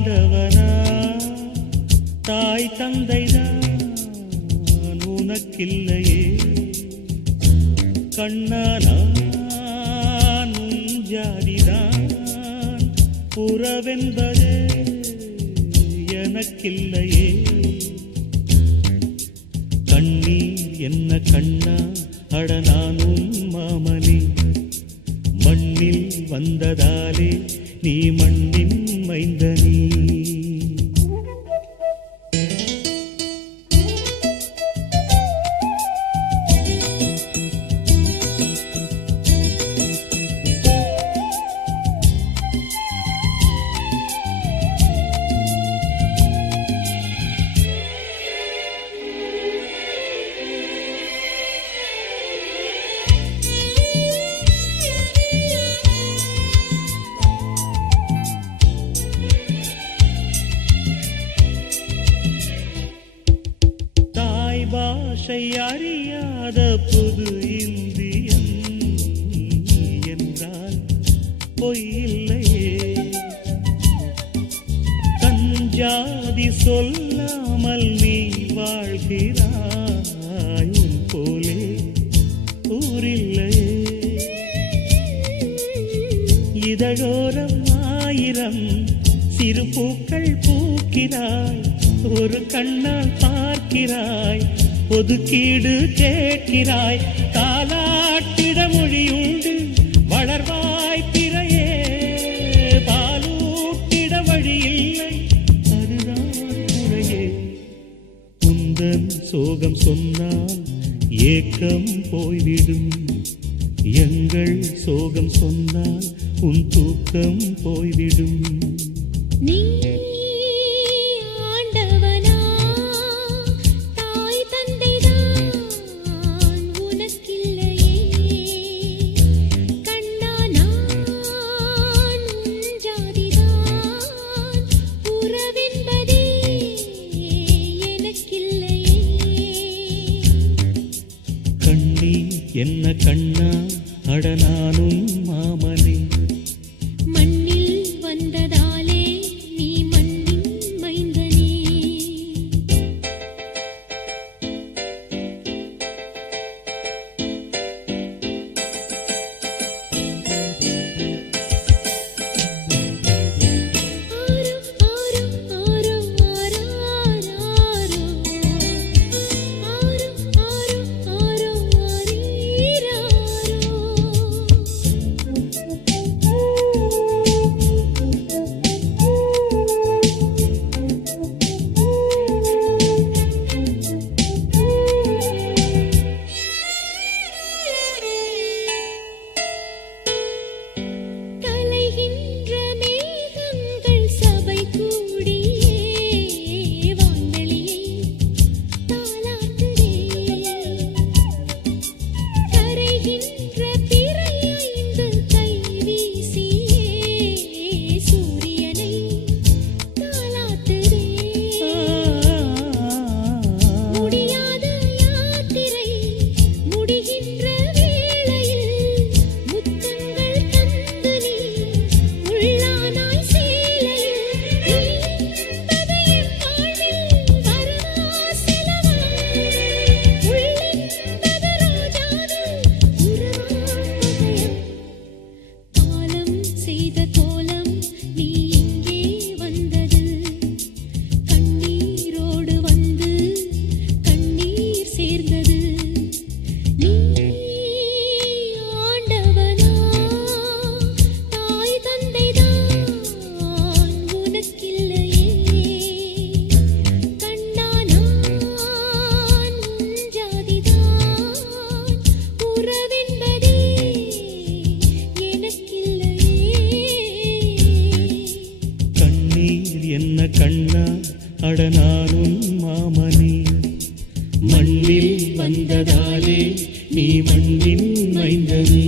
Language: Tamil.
ஆண்டவனா தாய் தந்தைதான் உனக்கில்லையே கண்ணானான் ஜாதிதான் உறவென்பது எனக்கில்லையே கண்ணீர் என்ன கண்ணா அடனானும் மாமனே மண்ணில் வந்ததாலே நீ மண்ணின் மைந்தனே பாஷை அறியாத புது இந்தியன் என்றால் பொய்யில்லையே தஞ்சாதி சொல்லாமல் நீ வாழ்கிறாய் உன் போலே ஊரில்லையே இதழோரம் ஆயிரம் சிறு பூக்கள் பூக்கிறாய் ஒரு கண்ணால் பார்க்கிறாய் ஒதுக்கீடு கேட்கிறாய் காலாட்டிட மொழியுண்டு வளர்வாய் பிறையே பாலூட்டிட வழியில்லை அதுதான் குறையே உந்தன் சோகம் சொன்னால் ஏக்கம் போய்விடும் எங்கள் சோகம் சொன்னால் உன் தூக்கம் போய்விடும் நீ என்ன கண்ணா அடனானும் மாமனே மண்ணில் வந்ததாலே நீ மண்ணின் மைந்தனே என்ன கண்ணா அடனானும் மாமனே மண்ணில் வந்ததாலே நீ மண்ணின் மைந்தனே